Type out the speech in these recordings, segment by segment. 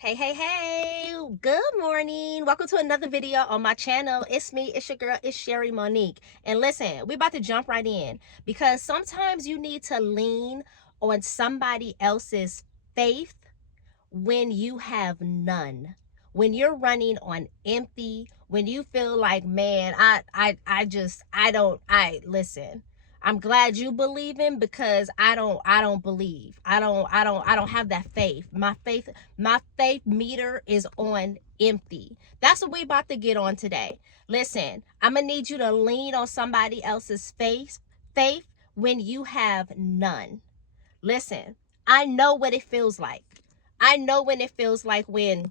Hey, good morning. Welcome to another video on my channel. It's me, it's your girl, it's Sherry Monique. And listen, we're about to jump right in because sometimes you need to lean on somebody else's faith when you have none. When you're running on empty, when you feel like, man, listen. I'm glad you believe in because I don't believe. I don't have that faith. My faith meter is on empty. That's what we about to get on today. Listen, I'm gonna need you to lean on somebody else's faith when you have none. Listen, I know what it feels like. I know when it feels like when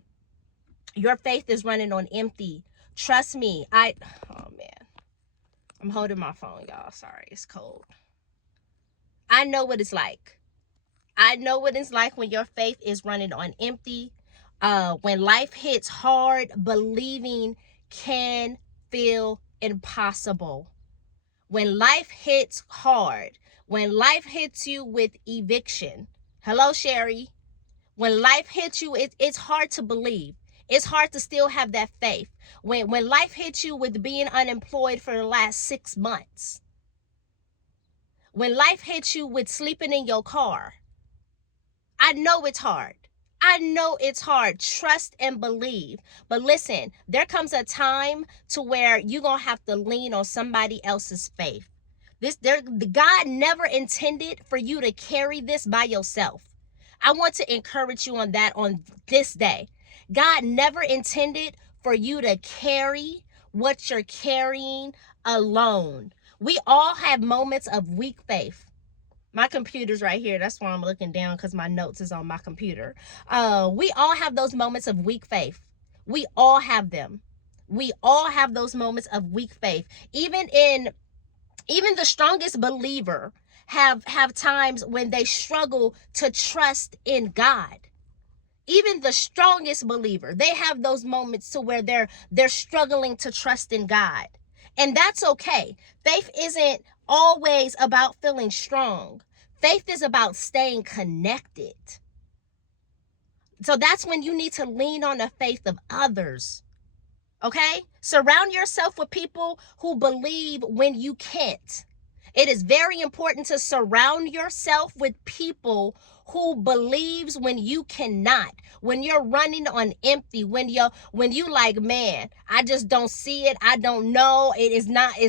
your faith is running on empty. Trust me, oh man, I'm holding my phone, y'all. Sorry, it's cold. I know what it's like. I know what it's like when your faith is running on empty. When life hits hard, believing can feel impossible. When life hits hard, when life hits you with eviction. Hello, Sherry. When life hits you, it's hard to believe. It's hard to still have that faith. When life hits you with being unemployed for the last 6 months. When life hits you with sleeping in your car. I know it's hard. I know it's hard. Trust and believe. But listen, there comes a time to where you're going to have to lean on somebody else's faith. God never intended for you to carry this by yourself. I want to encourage you on that on this day. God never intended for you to carry what you're carrying alone. We all have moments of weak faith. My computer's right here. That's why I'm looking down, because my notes is on my computer. We all have those moments of weak faith. We all have them. We all have those moments of weak faith. Even the strongest believer have times when they struggle to trust in God. Even the strongest believer, they have those moments to where they're struggling to trust in God. And that's okay. Faith isn't always about feeling strong. Faith is about staying connected. So that's when you need to lean on the faith of others. Okay? Surround yourself with people who believe when you can't. It is very important to surround yourself with people who believes when you cannot, when you're running on empty, when you like, man, I just don't see it. I don't know. It's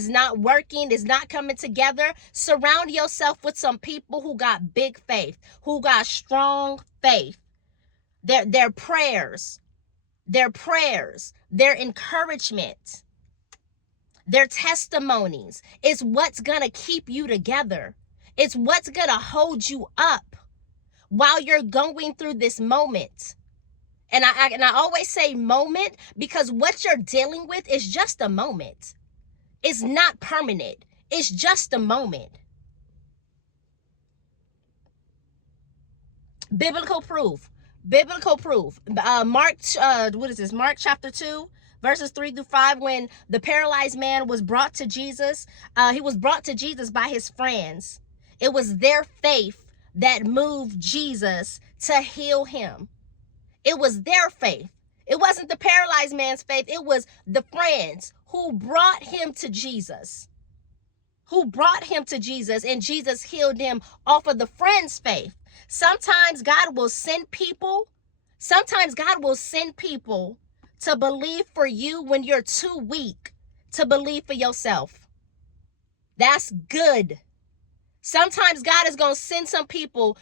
not working. It's not coming together. Surround yourself with some people who got big faith, who got strong faith. Their prayers, their encouragement, their testimonies is what's going to keep you together. It's what's going to hold you up while you're going through this moment. And I always say moment because what you're dealing with is just a moment. It's not permanent. It's just a moment. Biblical proof. Mark chapter 2 verses 3-5. When the paralyzed man was brought to Jesus, he was brought to Jesus by his friends. It was their faith that moved Jesus to heal him. It was their faith. It wasn't the paralyzed man's faith. It was the friends who brought him to Jesus. And Jesus healed him off of the friend's faith. Sometimes God will send people to believe for you when you're too weak to believe for yourself. That's good. Sometimes God is going to send some people,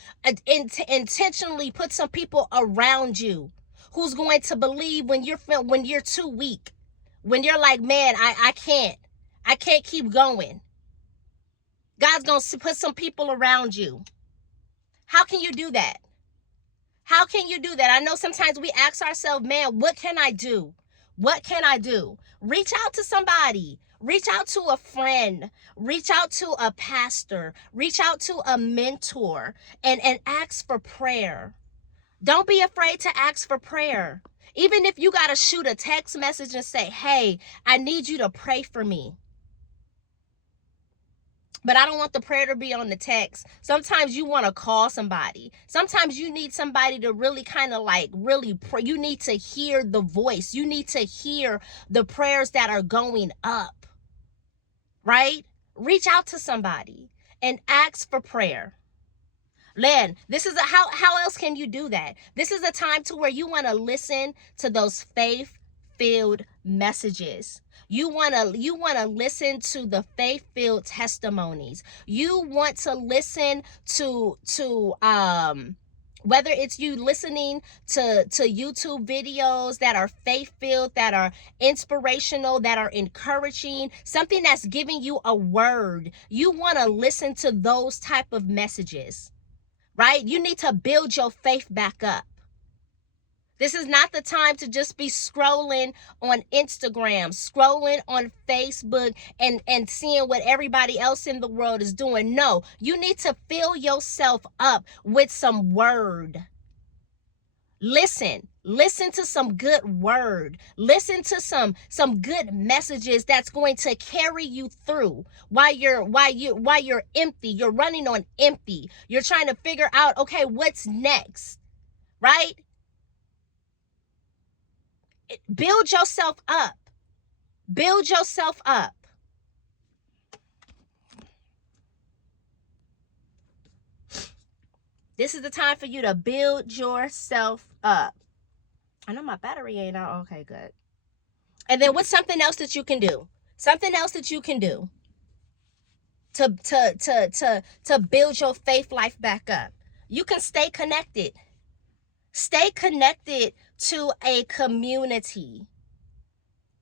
intentionally put some people around you who's going to believe when you're too weak, when you're like, man, I can't keep going. God's going to put some people around you. How can you do that? I know sometimes we ask ourselves, man, what can I do? Reach out to somebody. Reach out to a friend. Reach out to a pastor. Reach out to a mentor and ask for prayer. Don't be afraid to ask for prayer. Even if you got to shoot a text message and say, hey, I need you to pray for me. But I don't want the prayer to be on the text. Sometimes you want to call somebody. Sometimes you need somebody to really kind of like really pray. You need to hear the voice. You need to hear the prayers that are going up, right? Reach out to somebody and ask for prayer. Len, this is how else can you do that? This is a time to where you want to listen to those faith-filled messages. You want to listen to the faith-filled testimonies. You want to listen to whether it's you listening to YouTube videos that are faith-filled, that are inspirational, that are encouraging, something that's giving you a word. You want to listen to those type of messages. Right? You need to build your faith back up. This is not the time to just be scrolling on Instagram, scrolling on Facebook, and seeing what everybody else in the world is doing. No, you need to fill yourself up with some word. Listen to some good word. Listen to some good messages that's going to carry you through while you're empty. You're running on empty. You're trying to figure out, okay, what's next, right? Build yourself up. Build yourself up. This is the time for you to build yourself up. I know my battery ain't out. Okay, good. And then what's something else that you can do? Something else that you can do to build your faith life back up. You can stay connected. Stay connected to a community.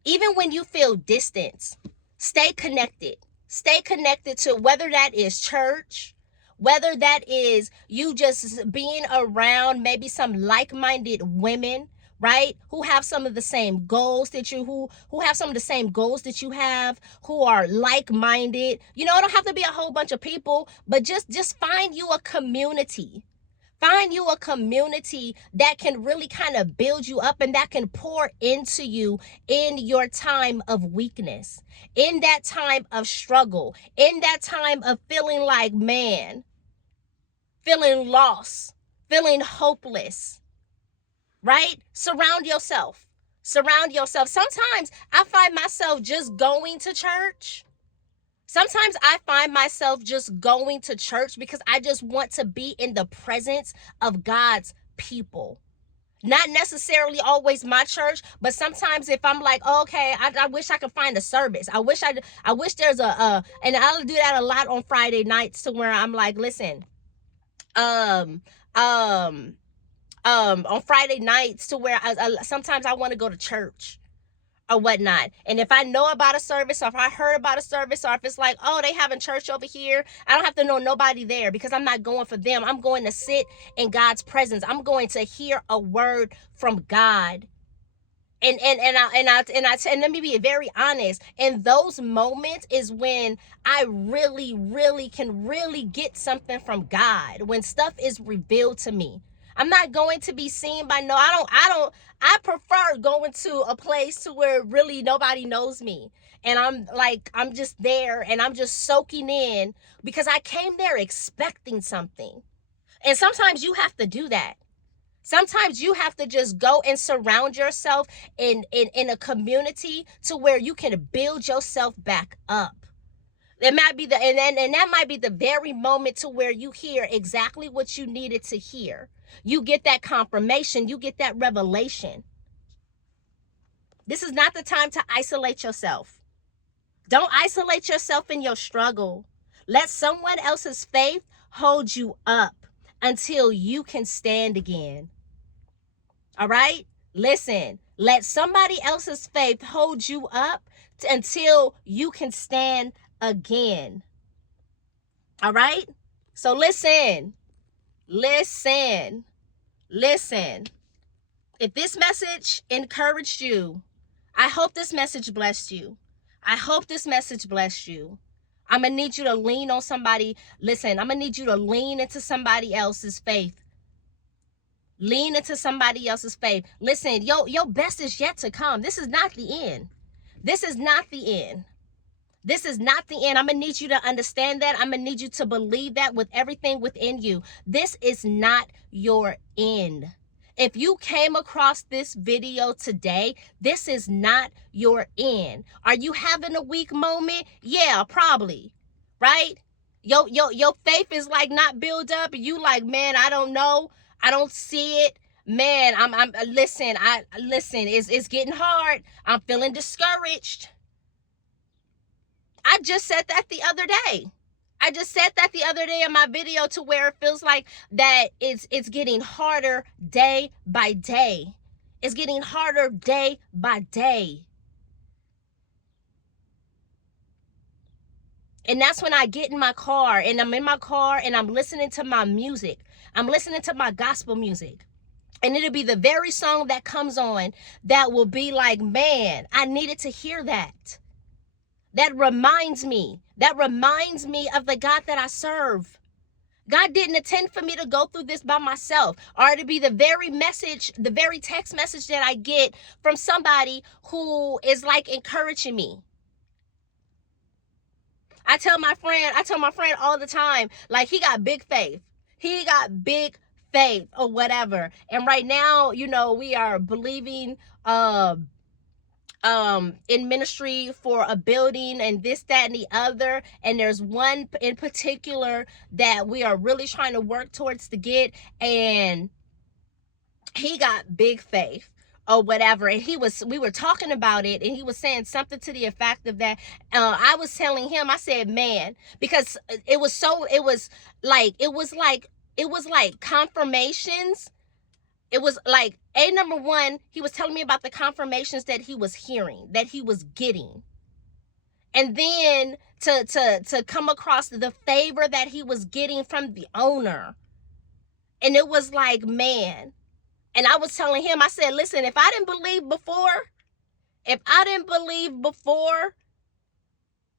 Even when you feel distance, stay connected. Stay connected to whether that is church, whether that is you just being around maybe some like-minded women, right? Who have some of the same goals that you, who have some of the same goals that you have, who are like-minded. You know, it don't have to be a whole bunch of people, but just find you a community. Find you a community that can really kind of build you up and that can pour into you in your time of weakness, in that time of struggle, in that time of feeling like, man, feeling lost, feeling hopeless, right? Surround yourself. Surround yourself. Sometimes I find myself just going to church. Sometimes I find myself just going to church because I just want to be in the presence of God's people. Not necessarily always my church, but sometimes if I'm like, oh, okay, I wish I could find a service. I wish there's and I'll do that a lot on Friday nights to where I'm like, listen, on Friday nights to where sometimes I want to go to church or whatnot. And if I know about a service, or if I heard about a service, or if it's like, oh, they having church over here, I don't have to know nobody there because I'm not going for them. I'm going to sit in God's presence. I'm going to hear a word from God. And let me be very honest. In those moments is when I really can get something from God. When stuff is revealed to me. I'm not going to be seen by I prefer going to a place to where really nobody knows me. And I'm just there and I'm just soaking in because I came there expecting something. And sometimes you have to do that. Sometimes you have to just go and surround yourself in a community to where you can build yourself back up. It might be and that might be the very moment to where you hear exactly what you needed to hear. You get that confirmation, you get that revelation. This is not the time to isolate yourself. Don't isolate yourself in your struggle. Let someone else's faith hold you up until you can stand again. All right? Listen, let somebody else's faith hold you up until you can stand again. All right? So listen. If this message encouraged you, I hope this message blessed you. I'm going to need you to lean on somebody. Listen, I'm going to need you to lean into somebody else's faith. Lean into somebody else's faith. Listen, your best is yet to come. This is not the end. This is not the end. I'm going to need you to understand that. I'm going to need you to believe that with everything within you. This is not your end. If you came across this video today, this is not your end. Are you having a weak moment? Yeah, probably. Right? Your faith is like not built up. You like, man, I don't know. I don't see it. Man, I'm listen, it's getting hard. I'm feeling discouraged. I just said that the other day. I just said that the other day in my video, to where it feels like that it's getting harder day by day. It's getting harder day by day. And that's when I get in my car, and I'm in my car and I'm listening to my music. I'm listening to my gospel music. And it'll be the very song that comes on that will be like, man, I needed to hear that. That reminds me of the God that I serve. God didn't intend for me to go through this by myself, or to be the very message, the very text message that I get from somebody who is like encouraging me. I tell my friend all the time, like, he got big faith. He got big faith or whatever. And right now, you know, we are believing in ministry for a building and this, that, and the other. And there's one in particular that we are really trying to work towards to get. And he got big faith or whatever. And we were talking about it, and he was saying something to the effect of that. I was telling him, I said, man, because it was like confirmations. It was like, number one, he was telling me about the confirmations that he was hearing, that he was getting. And then to come across the favor that he was getting from the owner. And it was like, man. And I was telling him, I said, listen, if I didn't believe before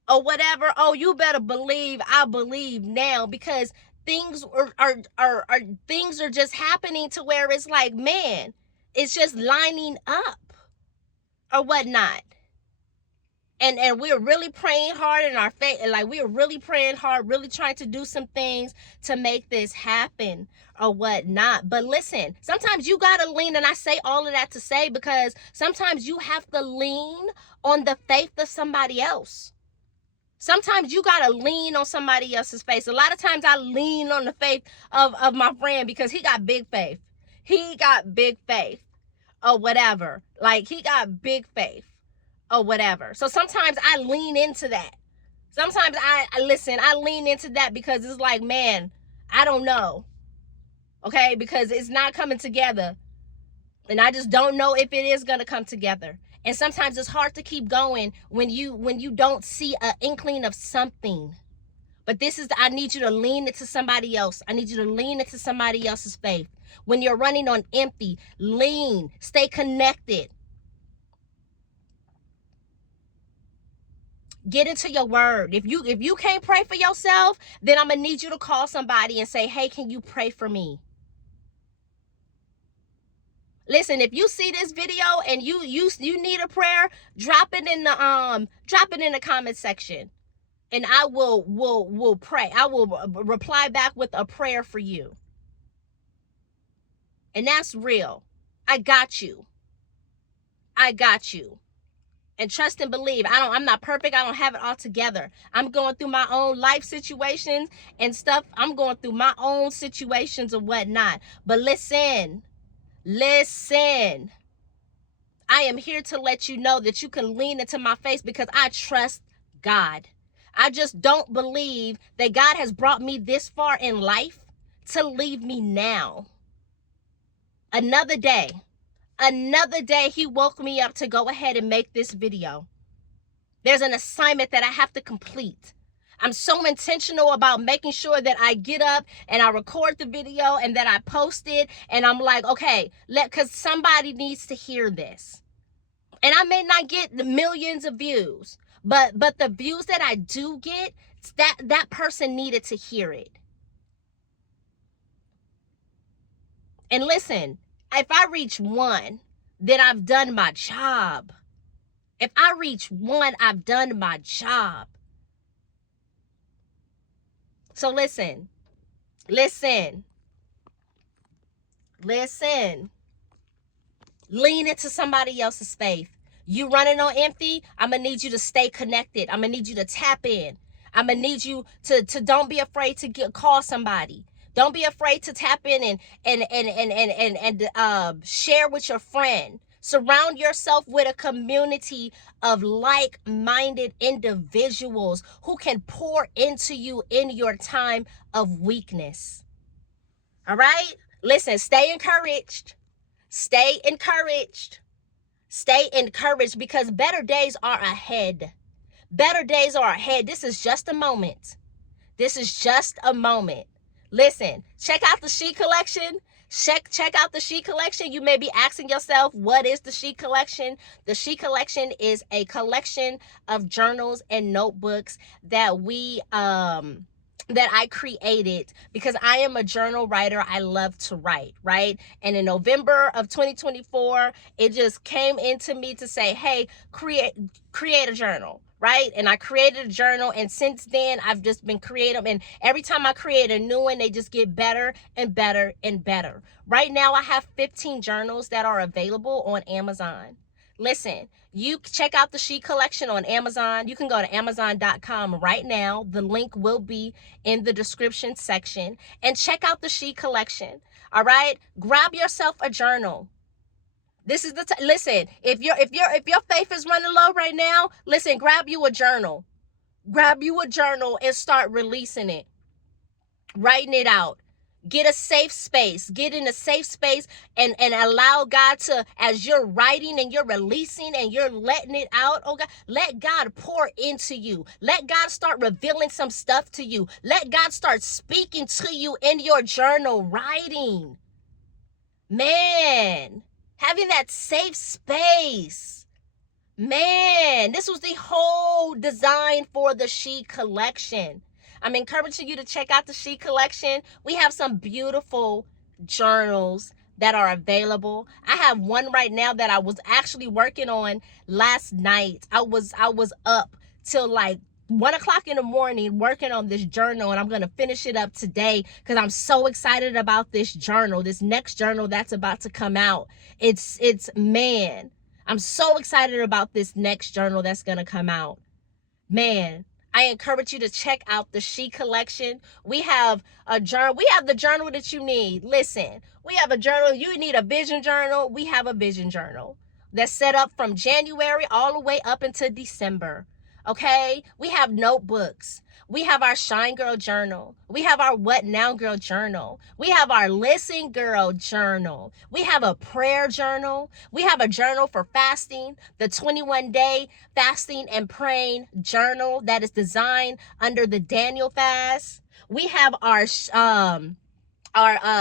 or whatever, oh, you better believe I believe now, because things are just happening to where it's like, man, it's just lining up or whatnot. And we're really praying hard in our faith, like we're really praying hard, really trying to do some things to make this happen or whatnot. But listen, sometimes you gotta lean, and I say all of that to say, because sometimes you have to lean on the faith of somebody else. Sometimes you gotta lean on somebody else's faith. A lot of times I lean on the faith of my friend, because he got big faith. He got big faith or whatever. Like, he got big faith or whatever. So sometimes I lean into that. Sometimes I lean into that, because it's like, man, I don't know. Okay, because it's not coming together. And I just don't know if it is going to come together. And sometimes it's hard to keep going when you don't see an inkling of something. But I need you to lean into somebody else. I need you to lean into somebody else's faith. When you're running on empty, lean, stay connected. Get into your word. If you can't pray for yourself, then I'm going to need you to call somebody and say, hey, can you pray for me? Listen, if you see this video and you need a prayer, drop it in the comment section, and I will pray. I will reply back with a prayer for you. And that's real. I got you. And trust and believe. I'm not perfect. I don't have it all together. I'm going through my own life situations and stuff. I'm going through my own situations or whatnot. But listen. I am here to let you know that you can lean into my face, because I trust God. I just don't believe that God has brought me this far in life to leave me now. Another day, he woke me up to go ahead and make this video. There's an assignment that I have to complete. I'm so intentional about making sure that I get up and I record the video and that I post it. And I'm like, okay, because somebody needs to hear this. And I may not get the millions of views, but the views that I do get, that person needed to hear it. And listen, if I reach one, then I've done my job. If I reach one, I've done my job. So listen, listen, listen. Lean into somebody else's faith. You running on empty, I'm going to need you to stay connected. I'm going to need you to tap in. I'm going to need you to don't be afraid to call somebody. Don't be afraid to tap in and share with your friend. Surround yourself with a community of like-minded individuals who can pour into you in your time of weakness. All right? Listen, stay encouraged. Stay encouraged. Stay encouraged because better days are ahead. Better days are ahead. This is just a moment. This is just a moment. Listen, check out the She Collection. Check out the She Collection. You may be asking yourself, what is the She Collection? The She Collection is a collection of journals and notebooks that that I created because I am a journal writer. I love to write, right? And in November of 2024, it just came into me to say, hey, create a journal, right? And I created a journal, and since then I've just been creative, and every time I create a new one, they just get better and better and better. Right now I have 15 journals that are available on Amazon. Listen, you check out the She Collection on Amazon. You can go to Amazon.com right now. The link will be in the description section, and check out the She Collection. All right, grab yourself a journal. This is the listen. If your faith is running low right now, listen. Grab you a journal. Grab you a journal and start releasing it, writing it out. Get a safe space. Get in a safe space and allow God to, as you're writing and you're releasing and you're letting it out, oh God, let God pour into you. Let God start revealing some stuff to you. Let God start speaking to you in your journal writing. Man, having that safe space. Man, this was the whole design for the She Collection. I'm encouraging you to check out the She Collection. We have some beautiful journals that are available. I have one right now that I was actually working on last night. I was up till like 1 o'clock in the morning working on this journal, and I'm going to finish it up today because I'm so excited about this journal, this next journal that's about to come out. Man, I'm so excited about this next journal that's going to come out. Man, I encourage you to check out the She Collection. We have a journal. We have the journal that you need. Listen, we have a journal. You need a vision journal. We have a vision journal that's set up from January all the way up into December. Okay? We have notebooks. We have our Shine Girl journal. We have our What Now Girl journal. We have our Listen Girl journal. We have a prayer journal. We have a journal for fasting, the 21-day fasting and praying journal that is designed under the Daniel fast. We have our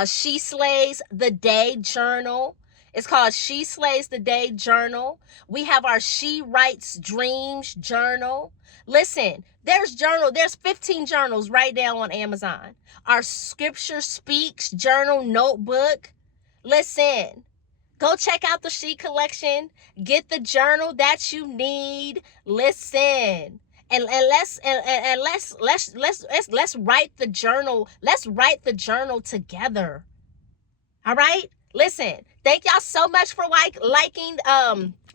She Slays the Day journal. It's called She Slays the Day journal. We have our She Writes Dreams journal. Listen, there's 15 journals right now on Amazon. Our Scripture Speaks journal notebook. Listen, go check out the She Collection. Get the journal that you need. Listen. And let's write the journal. Let's write the journal together. All right? Listen, thank y'all so much for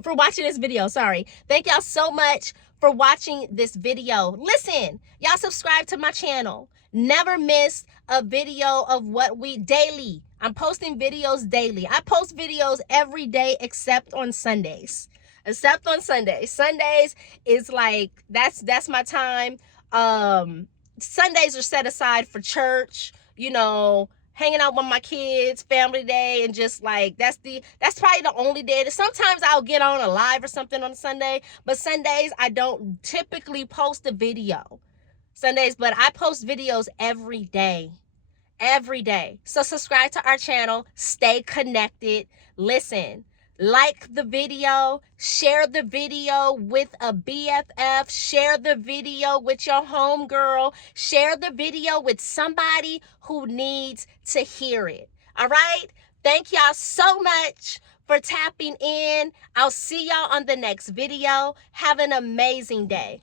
for watching this video. Sorry. Thank y'all so much for watching this video. Listen, y'all subscribe to my channel. Never miss a video of what we daily. I'm posting videos daily. I post videos every day except on Sundays. Except on Sundays. Sundays is like, that's my time. Sundays are set aside for church, you know, hanging out with my kids, family day, and just like, that's probably the only day. Sometimes I'll get on a live or something on Sunday, but Sundays I don't typically post a video. Sundays, but I post videos every day. Every day. So subscribe to our channel, stay connected. Listen, like the video, share the video with a BFF, share the video with your homegirl, share the video with somebody who needs to hear it. All right? Thank y'all so much for tapping in. I'll see y'all on the next video. Have an amazing day.